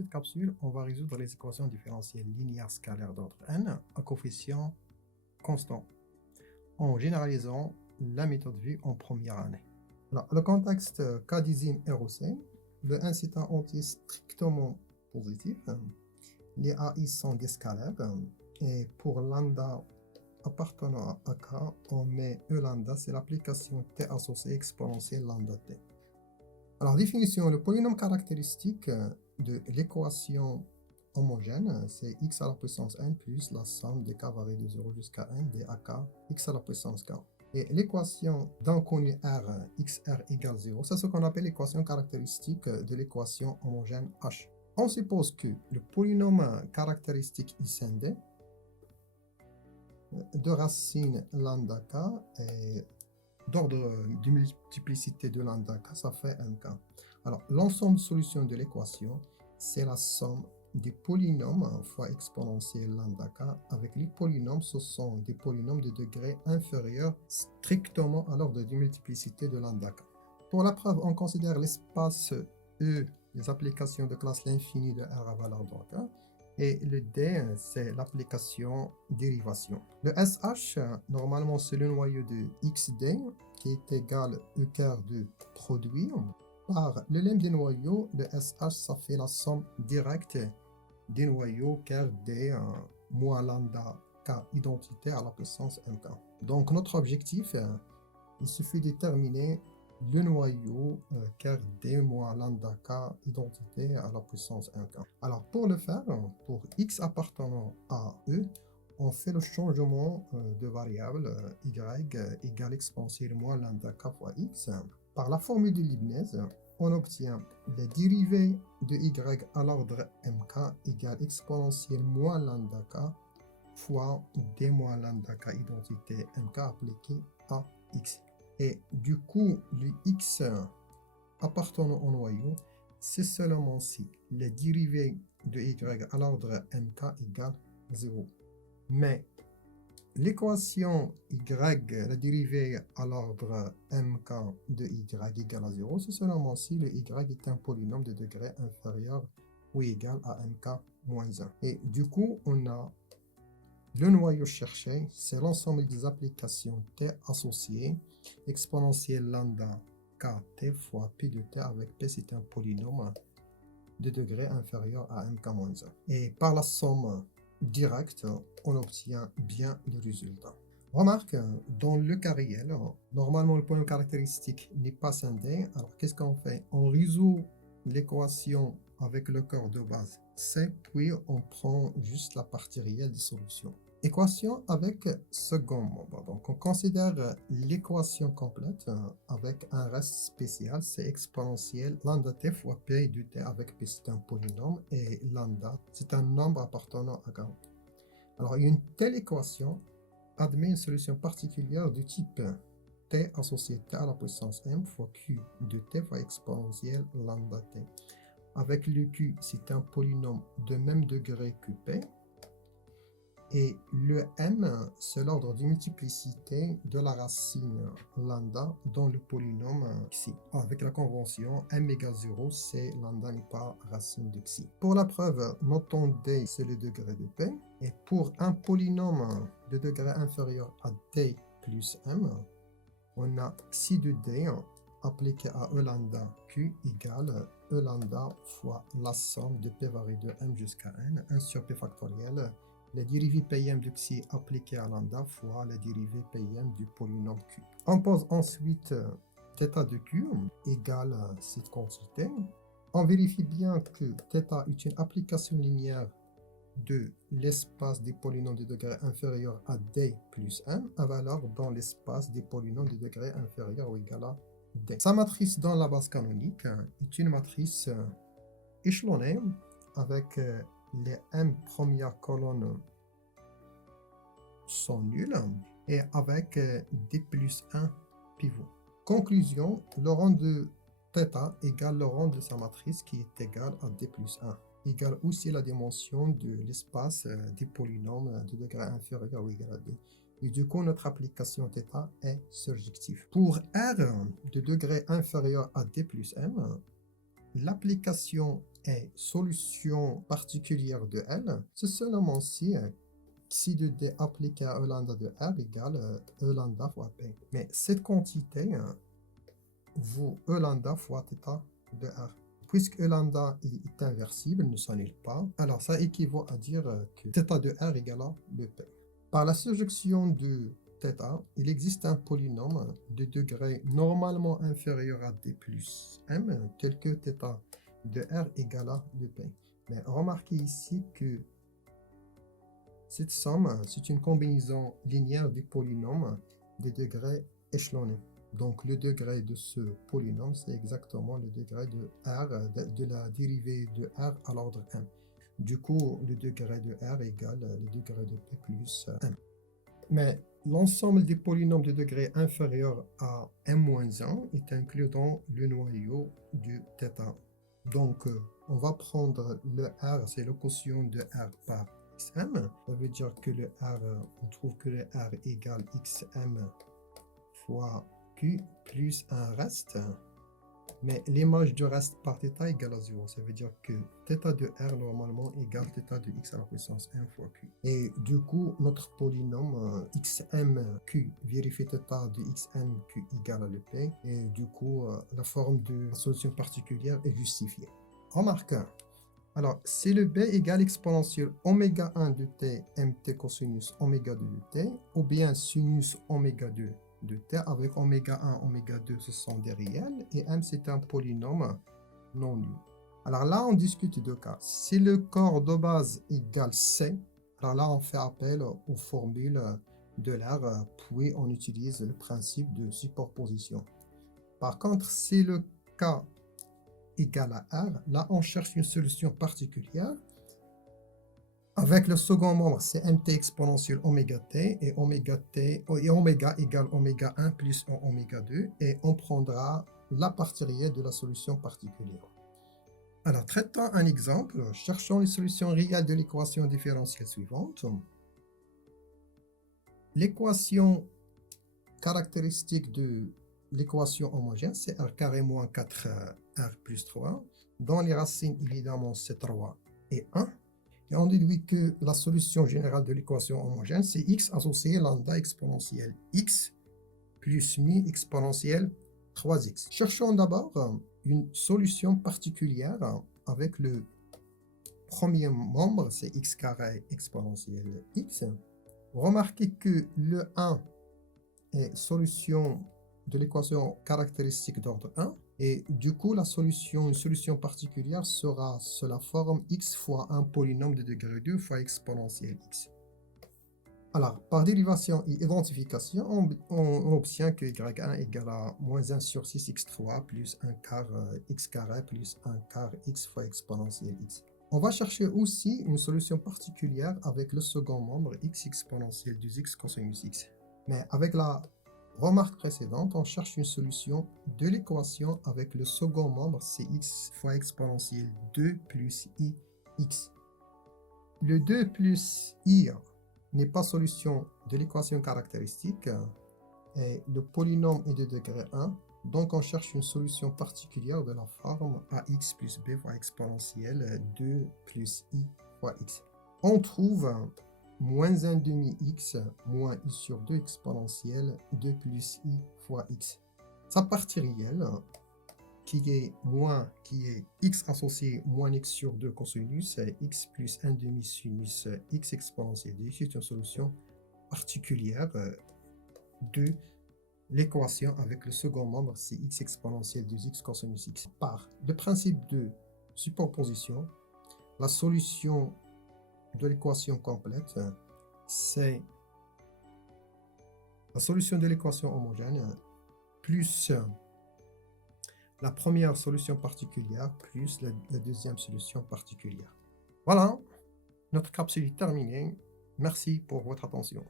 cette capsule, on va résoudre les équations différentielles linéaires scalaires d'ordre n à coefficient constant en généralisant la méthode vue en première année. Alors, le contexte cadésine est rossé, le 1 c'est un entier strictement positif, les AI sont des scalaires, et pour lambda appartenant à k, on met E lambda, c'est l'application t associée exponentielle lambda t. Alors, définition, le polynôme caractéristique de l'équation homogène, c'est x à la puissance n plus la somme des k varie de 0 jusqu'à n des ak x à la puissance k. Et l'équation d'inconnu r, xr égale 0, c'est ce qu'on appelle l'équation caractéristique de l'équation homogène h. On suppose que le polynôme caractéristique Isnd de racine lambda k est d'ordre de multiplicité de lambda k, ça fait mk. Alors, l'ensemble de solutions de l'équation, c'est la somme des polynômes fois exponentielle lambda k avec les polynômes, ce sont des polynômes de degré inférieur strictement à l'ordre de multiplicité de lambda k. Pour la preuve, on considère l'espace E, les applications de classe l'infini de R à valeur de k, et le D, c'est l'application dérivation. Le SH, normalement, c'est le noyau de XD qui est égal E quart de produit par le lemme des noyaux. Le SH, ça fait la somme directe des noyaux car D moins lambda K identité à la puissance MK. Donc, notre objectif, il suffit de déterminer le noyau car D moins lambda K identité à la puissance 1K. Alors pour le faire, pour x appartenant à E, on fait le changement de variable y égale exponentielle moins lambda K fois x. Par la formule de Leibniz, on obtient la dérivée de y à l'ordre mk égale exponentielle moins lambda K fois D moins lambda K identité mk appliquée à x. Et du coup, le x appartenant au noyau, c'est seulement si la dérivée de y à l'ordre mk égale 0. Mais l'équation y, la dérivée à l'ordre mk de y égale à 0, c'est seulement si le y est un polynôme de degré inférieur ou égal à mk moins 1. Et du coup, on a le noyau cherché, c'est l'ensemble des applications t associées, exponentielle lambda kt fois p de t avec p c'est un polynôme de degré inférieur à mk-1. Et par la somme directe, on obtient bien le résultat. Remarque, dans le cas réel, normalement le polynôme caractéristique n'est pas scindé. Alors qu'est-ce qu'on fait? On résout l'équation avec le corps de base C, puis on prend juste la partie réelle des solutions. Équation avec second membre. Donc on considère l'équation complète avec un reste spécial, c'est exponentielle lambda t fois p de t avec p c'est un polynôme et lambda c'est un nombre appartenant à k. Alors une telle équation admet une solution particulière du type t associé t à la puissance m fois q de t fois exponentielle lambda t. Avec le q, c'est un polynôme de même degré que p. Et le m, c'est l'ordre de multiplicité de la racine lambda dans le polynôme xi. Avec la convention m égale 0, c'est lambda n'est pas racine de xi. Pour la preuve, notons d, c'est le degré de p. Et pour un polynôme de degré inférieur à d plus m, on a xi de d appliqué à e lambda q égale e lambda fois la somme de p varie de m jusqu'à n, 1 sur p factoriel, la dérivée pm de xi appliquée à lambda fois la dérivée pm du polynôme q. On pose ensuite θ de q égale cette quantité. On vérifie bien que θ est une application linéaire de l'espace des polynômes de degré inférieur à d plus m à valeur dans l'espace des polynômes de degré inférieur ou égal à d. Sa matrice dans la base canonique est une matrice échelonnée avec les m premières colonnes sont nulles et avec d plus 1 pivot. Conclusion, le rang de θ égale le rang de sa matrice qui est égal à d plus 1, égale aussi la dimension de l'espace des polynômes de degré inférieur ou égal à d. Et du coup, notre application θ est surjective. Pour r de degré inférieur à d plus m, l'application est solution particulière de L, c'est seulement si xi de D appliqué à E lambda de R égale E lambda fois P. Mais cette quantité vaut E lambda fois θ de R. Puisque E lambda est inversible, ne s'annule pas, alors ça équivaut à dire que θ de R égale à le P. Par la surjection de θ, il existe un polynôme de degré normalement inférieur à D plus M, tel que θ de R égale à le P. Mais remarquez ici que cette somme, c'est une combinaison linéaire des polynômes des degrés échelonnés. Donc le degré de ce polynôme, c'est exactement le degré de R, de la dérivée de R à l'ordre M. Du coup, le degré de R égale le degré de P plus M. Mais l'ensemble des polynômes de degré inférieur à M-1 est inclus dans le noyau du θ. Donc, on va prendre le R, c'est le quotient de R par xm. Ça veut dire que le R, on trouve que le R égale xm fois Q plus un reste. Mais l'image du reste par θ égale à 0. Ça veut dire que θ de R normalement égale θ de x à la puissance 1 fois Q. Et du coup, notre polynôme xmq vérifie θ de xmq égale à le P. Et du coup, la forme de solution particulière est justifiée. Remarque. Alors, si le B égale exponentielle oméga 1 de t mt cosinus oméga 2 de t, ou bien sinus oméga 2 de t avec oméga 1, oméga 2, ce sont des réels, et m c'est un polynôme non nul. Alors là, on discute deux cas. Si le corps de base égale c, alors là, on fait appel aux formules de l'R, puis on utilise le principe de superposition. Par contre, si le cas égale à R, là, on cherche une solution particulière. Avec le second membre, c'est mt exponentielle oméga t, et oméga égale oméga 1 plus oméga 2, et on prendra la partie réelle de la solution particulière. Alors, traitons un exemple. Cherchons les solutions réelles de l'équation différentielle suivante. L'équation caractéristique de l'équation homogène, c'est r carré moins 4r plus 3, dont les racines, évidemment, c'est 3 et 1. Et on déduit que la solution générale de l'équation homogène, c'est x associé lambda exponentielle x plus mi exponentielle 3x. Cherchons d'abord une solution particulière avec le premier membre, c'est x carré exponentielle x. Remarquez que le 1 est solution de l'équation caractéristique d'ordre 1. Et du coup, une solution particulière sera sous la forme x fois un polynôme de degré 2 fois exponentielle x. Alors, par dérivation et identification, on obtient que y1 égale à moins 1 sur 6x3 plus 1 quart x carré plus 1 quart x fois exponentielle x. On va chercher aussi une solution particulière avec le second membre x exponentielle 2x cosinus x. Mais avec la remarque précédente, on cherche une solution de l'équation avec le second membre, c'est x fois exponentielle 2 plus i x. Le 2 plus i n'est pas solution de l'équation caractéristique, et le polynôme est de degré 1, donc on cherche une solution particulière de la forme ax plus b fois exponentielle 2 plus i fois x. On trouve moins 1 demi x moins i sur 2 exponentielle 2 plus i fois x. Sa partie réelle, qui est x associé moins x sur 2 cosinus, x plus 1 demi sinus x exponentielle 2, c'est une solution particulière de l'équation avec le second membre, c'est x exponentielle 2x cosinus x. Par le principe de superposition, la solution de l'équation complète, c'est la solution de l'équation homogène plus la première solution particulière plus la deuxième solution particulière. Voilà, notre capsule est terminée. Merci pour votre attention.